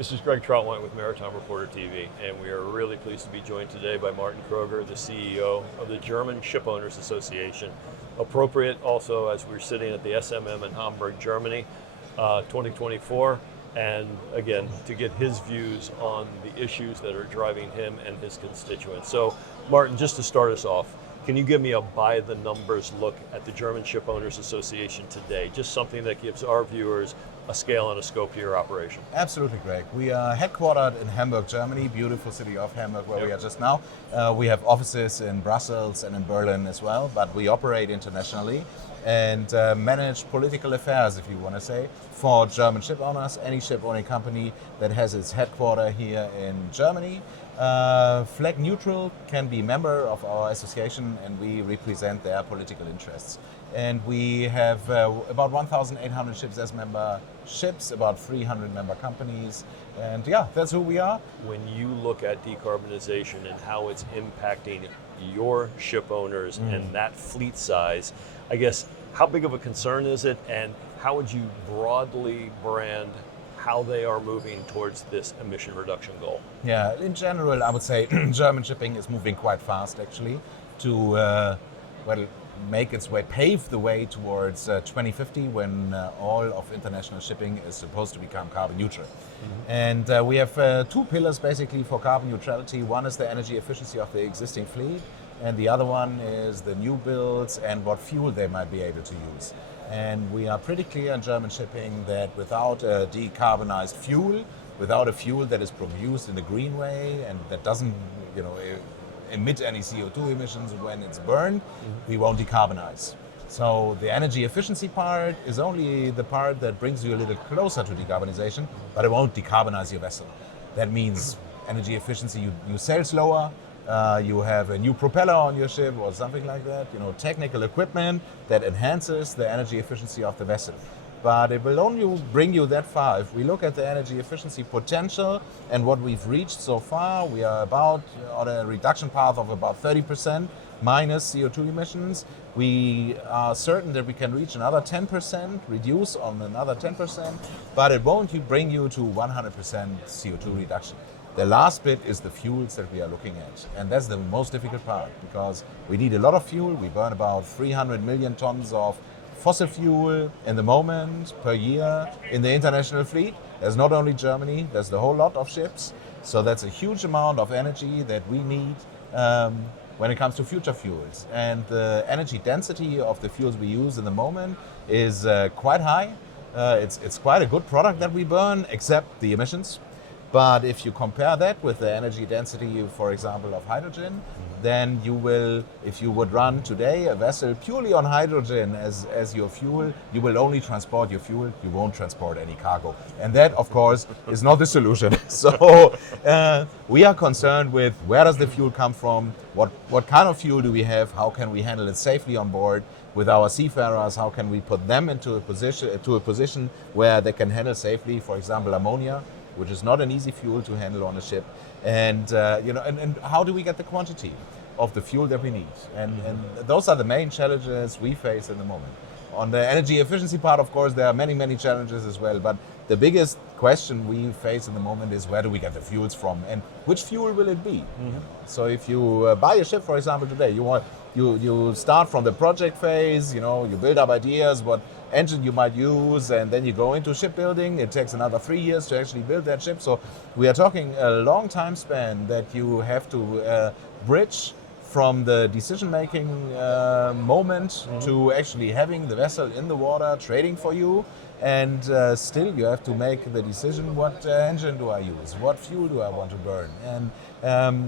This is Greg Troutwine with Maritime Reporter TV, and we are really pleased to be joined today by Martin Kröger, the CEO of the German Shipowners Association. Appropriate also as we're sitting at the SMM in Hamburg, Germany, 2024, and again, to get his views on the issues that are driving him and his constituents. So, Martin, just to start us off, can you give me a by-the-numbers look at the German Shipowners Association today? Just something that gives our viewers a scale and a scope to your operation. Absolutely, Greg. We are headquartered in Hamburg, Germany, beautiful city of Hamburg where we are just now. We have offices in Brussels and in Berlin as well, but we operate internationally and manage political affairs, if you want to say, for German ship owners, any ship owning company that has its headquarters here in Germany. Flag neutral, can be member of our association, and we represent their political interests. And we have about 1,800 ships as member ships, about 300 member companies, and yeah, that's who we are. When you look at decarbonization and how it's impacting your ship owners and that fleet size, I guess, how big of a concern is it, and how would you broadly brand how they are moving towards this emission reduction goal? Yeah, in general, I would say German shipping is moving quite fast actually to pave the way towards 2050 when all of international shipping is supposed to become carbon neutral. And we have two pillars basically for carbon neutrality. One is the energy efficiency of the existing fleet, and the other one is the new builds and what fuel they might be able to use. And we are pretty clear in German shipping that without a decarbonized fuel, without a fuel that is produced in a green way and that doesn't, emit any CO2 emissions when it's burned, we won't decarbonize. So the energy efficiency part is only the part that brings you a little closer to decarbonization, but it won't decarbonize your vessel. That means energy efficiency, you sail slower, you have a new propeller on your ship or something like that, technical equipment that enhances the energy efficiency of the vessel. But it will only bring you that far. If we look at the energy efficiency potential and what we've reached so far, we are about on a reduction path of about 30% minus CO2 emissions. We are certain that we can reach another 10%, reduce on another 10%, but it won't bring you to 100% CO2 reduction. The last bit is the fuels that we are looking at, and that's the most difficult part because we need a lot of fuel. We burn about 300 million tons of fossil fuel in the moment per year in the international fleet. There's not only Germany, there's the whole lot of ships. So that's a huge amount of energy that we need when it comes to future fuels. And the energy density of the fuels we use in the moment is quite high. It's quite a good product that we burn, except the emissions. But if you compare that with the energy density, for example, of hydrogen, then you will, if you would run today a vessel purely on hydrogen as your fuel, you will only transport your fuel, you won't transport any cargo. And that, of course, is not the solution. So we are concerned with where does the fuel come from, what kind of fuel do we have, how can we handle it safely on board with our seafarers, how can we put them into a position where they can handle safely, for example, ammonia, which is not an easy fuel to handle on a ship, and and how do we get the quantity of the fuel that we need? And those are the main challenges we face in the moment. On the energy efficiency part, of course, there are many challenges as well, but the biggest question we face in the moment is where do we get the fuels from, and which fuel will it be? So if you buy a ship, for example, today, you start from the project phase, you build up ideas, what engine you might use, and then you go into shipbuilding. It takes another 3 years to actually build that ship. So we are talking a long time span that you have to bridge from the decision-making moment to actually having the vessel in the water trading for you. And still you have to make the decision, what engine do I use? What fuel do I want to burn? And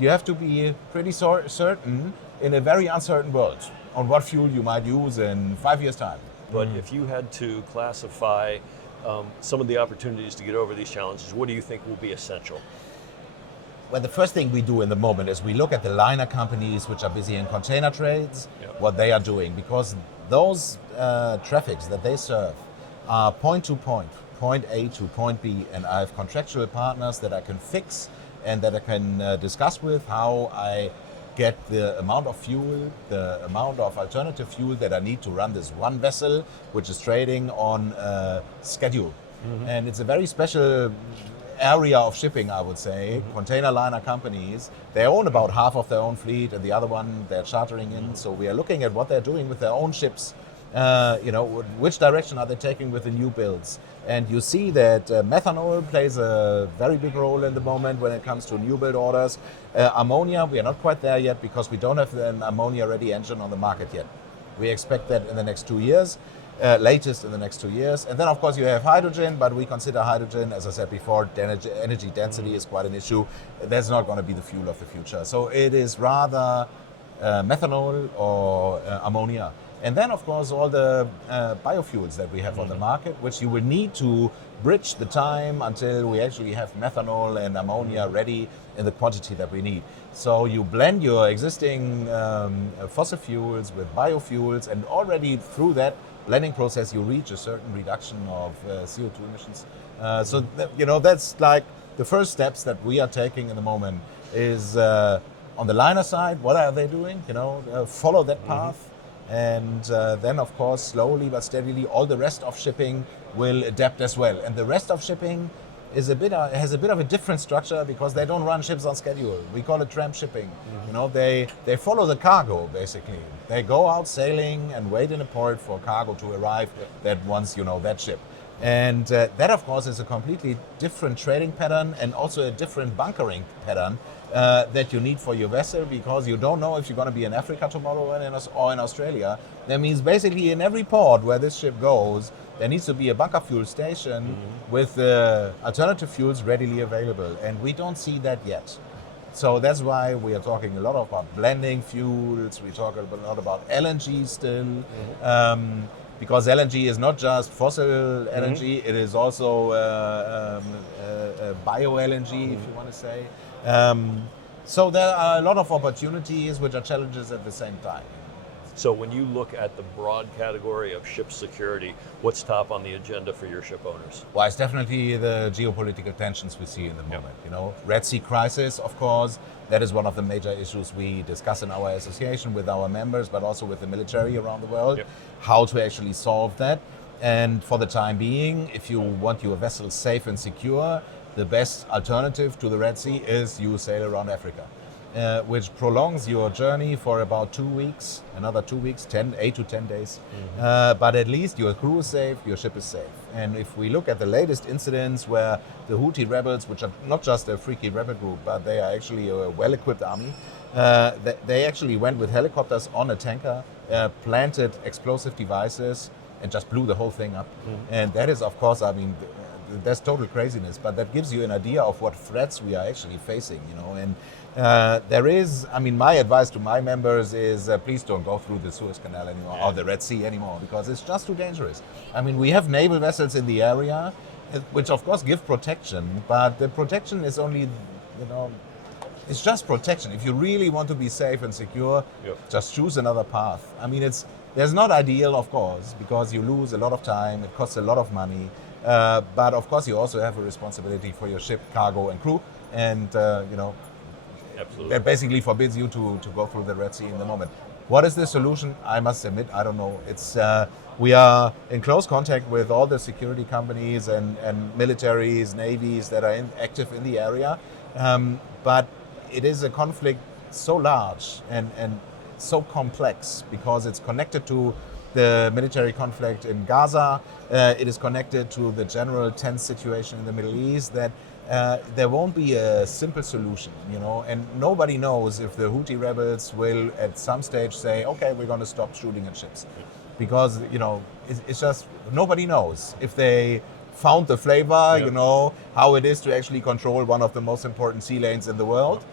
you have to be pretty certain in a very uncertain world on what fuel you might use in 5 years' time. But if you had to classify some of the opportunities to get over these challenges, what do you think will be essential? Well, the first thing we do in the moment is we look at the liner companies which are busy in container trades, what they are doing, because those traffics that they serve are point to point, point A to point B, and I have contractual partners that I can fix and that I can discuss with how I get the amount of fuel, the amount of alternative fuel that I need to run this one vessel, which is trading on a schedule. And it's a very special area of shipping, I would say. Container liner companies, they own about half of their own fleet, and the other one they're chartering in. So we are looking at what they're doing with their own ships. Which direction are they taking with the new builds? And you see that methanol plays a very big role in the moment when it comes to new build orders. Ammonia, we are not quite there yet because we don't have an ammonia-ready engine on the market yet. We expect that in the next 2 years, latest in the next 2 years. And then, of course, you have hydrogen, but we consider hydrogen, as I said before, energy density is quite an issue. That's not going to be the fuel of the future. So it is rather methanol or ammonia. And then, of course, all the biofuels that we have on the market, which you will need to bridge the time until we actually have methanol and ammonia ready in the quantity that we need. So you blend your existing fossil fuels with biofuels, and already through that blending process, you reach a certain reduction of CO2 emissions. That's like the first steps that we are taking in the moment is on the liner side, what are they doing? Follow that path. And then, of course, slowly but steadily, all the rest of shipping will adapt as well. And the rest of shipping has a bit of a different structure because they don't run ships on schedule. We call it tramp shipping. They follow the cargo, basically. They go out sailing and wait in a port for cargo to arrive that wants, that ship. And that, of course, is a completely different trading pattern and also a different bunkering pattern that you need for your vessel, because you don't know if you're going to be in Africa tomorrow or in Australia. That means basically in every port where this ship goes, there needs to be a bunker fuel station with alternative fuels readily available. And we don't see that yet. So that's why we are talking a lot about blending fuels. We talk a lot about LNG still. Because LNG is not just fossil energy, it is also bio-LNG, if you want to say. So there are a lot of opportunities which are challenges at the same time. So when you look at the broad category of ship security, what's top on the agenda for your ship owners? Well, it's definitely the geopolitical tensions we see in the moment. Red Sea crisis, of course, that is one of the major issues we discuss in our association with our members, but also with the military around the world, how to actually solve that. And for the time being, if you want your vessel safe and secure, the best alternative to the Red Sea is you sail around Africa. Which prolongs your journey for about 2 weeks, another 2 weeks, 8 to 10 days. But at least your crew is safe, your ship is safe. And if we look at the latest incidents where the Houthi rebels, which are not just a freaky rebel group, but they are actually a well-equipped army, they actually went with helicopters on a tanker, planted explosive devices, and just blew the whole thing up. And that is, of course, that's total craziness, but that gives you an idea of what threats we are actually facing, And there is, my advice to my members is please don't go through the Suez Canal anymore or the Red Sea anymore, because it's just too dangerous. We have naval vessels in the area, which of course give protection, but the protection is only, it's just protection. If you really want to be safe and secure, just choose another path. There's not ideal, of course, because you lose a lot of time, it costs a lot of money. But of course, you also have a responsibility for your ship, cargo, and crew, and Absolutely. That basically forbids you to go through the Red Sea in the moment. What is the solution? I must admit, I don't know. It's we are in close contact with all the security companies and militaries, navies that are active in the area, but it is a conflict so large and so complex because it's connected to the military conflict in Gaza. It is connected to the general tense situation in the Middle East that there won't be a simple solution, and nobody knows if the Houthi rebels will at some stage say, okay, we're going to stop shooting at ships. Because, it's just, nobody knows if they found the flavor, how it is to actually control one of the most important sea lanes in the world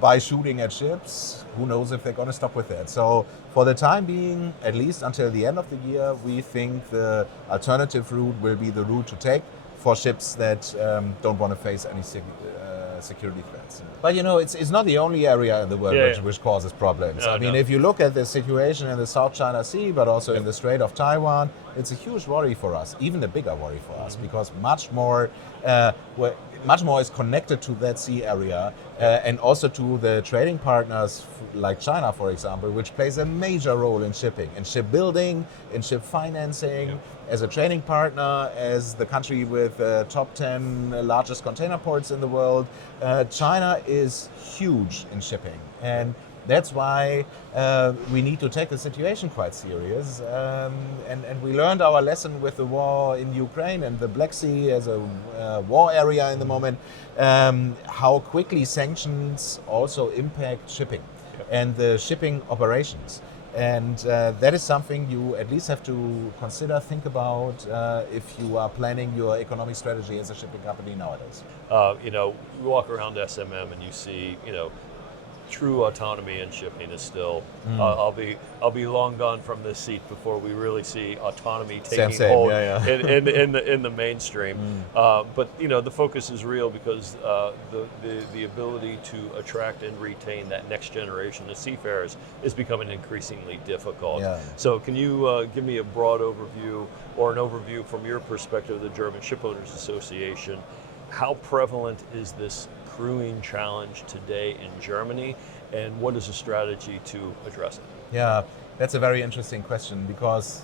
by shooting at ships. Who knows if they're going to stop with that. So for the time being, at least until the end of the year, we think the alternative route will be the route to take for ships that don't want to face any security threats. But it's not the only area in the world which causes problems. If you look at the situation in the South China Sea, but also in the Strait of Taiwan, it's a huge worry for us, even a bigger worry for us, because much more, much more is connected to that sea area and also to the trading partners like China, for example, which plays a major role in shipping, in shipbuilding, in ship financing, as a trading partner, as the country with top 10 largest container ports in the world. China is huge in shipping, and that's why we need to take the situation quite serious. And we learned our lesson with the war in Ukraine and the Black Sea as a war area in the moment, how quickly sanctions also impact shipping and the shipping operations. And that is something you at least have to consider, think about if you are planning your economic strategy as a shipping company nowadays. You walk around SMM and you see, true autonomy in shipping is still. I'll be long gone from this seat before we really see autonomy taking hold in the mainstream. But the focus is real because the ability to attract and retain that next generation of seafarers is becoming increasingly difficult. So can you give me a broad overview or an overview from your perspective of the German Shipowners Association? How prevalent is this crewing challenge today in Germany, and what is the strategy to address it? Yeah, that's a very interesting question because,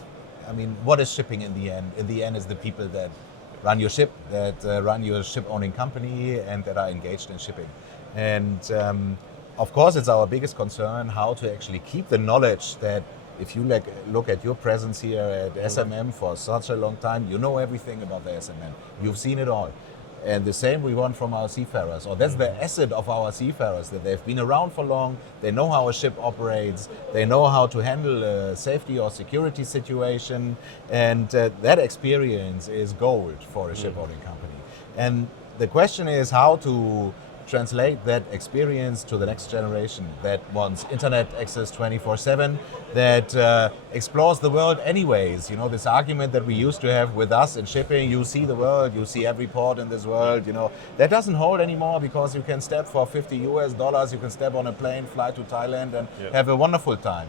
what is shipping in the end? In the end, is the people that run your ship, that run your ship-owning company, and that are engaged in shipping. And of course, it's our biggest concern how to actually keep the knowledge that if you look at your presence here at SMM for such a long time, you know everything about the SMM. You've seen it all. And the same we want from our seafarers, or that's the asset of our seafarers, that they've been around for long, they know how a ship operates, they know how to handle a safety or security situation, and that experience is gold for a ship-owning company. And the question is how to translate that experience to the next generation that wants internet access 24/7, that explores the world anyways. This argument that we used to have with us in shipping, you see the world, you see every port in this world, that doesn't hold anymore because you can step for $50, you can step on a plane, fly to Thailand and have a wonderful time,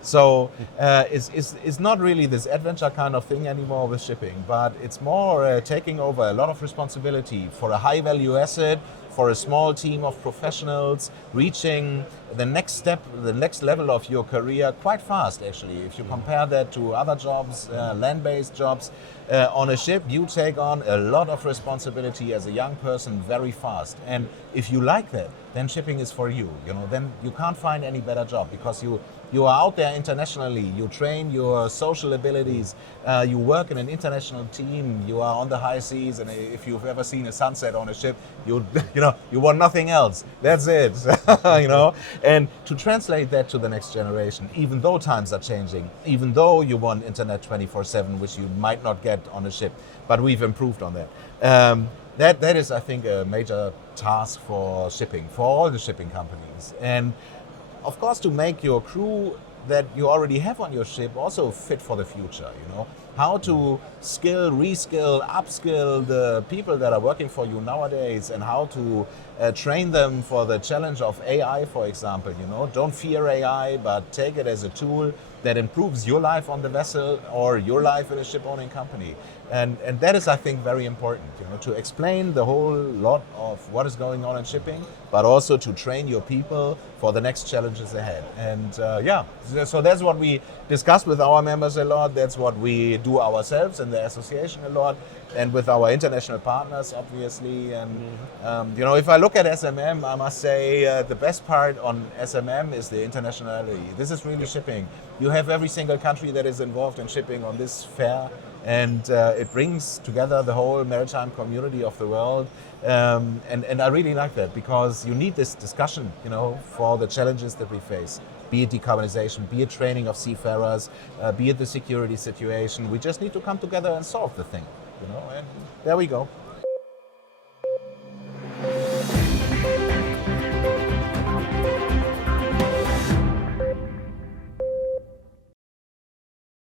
So it's not really this adventure kind of thing anymore with shipping, but it's more taking over a lot of responsibility for a high value asset, for a small team of professionals, reaching the next step, the next level of your career quite fast, actually. If you compare that to other jobs, land-based jobs, on a ship, you take on a lot of responsibility as a young person very fast. And if you like that, then shipping is for you. Then you can't find any better job because you are out there internationally, you train your social abilities, you work in an international team, you are on the high seas, and if you've ever seen a sunset on a ship, you want nothing else. That's it. And to translate that to the next generation, even though times are changing, even though you want internet 24/7, which you might not get on a ship, but we've improved on that. That is, I think, a major task for shipping, for all the shipping companies. And of course, to make your crew that you already have on your ship also fit for the future, how to skill, reskill, upskill the people that are working for you nowadays, and how to train them for the challenge of AI, for example. Don't fear AI, but take it as a tool that improves your life on the vessel or your life in a ship owning company. And that is, I think, very important, to explain the whole lot of what is going on in shipping, but also to train your people for the next challenges ahead. And so that's what we discuss with our members a lot. That's what we do ourselves in the association a lot, and with our international partners, obviously. And if I look at SMM, I must say the best part on SMM is the internationality. This is really shipping. You have every single country that is involved in shipping on this fair. And it brings together the whole maritime community of the world. And I really like that because you need this discussion, for the challenges that we face. Be it decarbonization, be it training of seafarers, be it the security situation. We just need to come together and solve the thing, and there we go.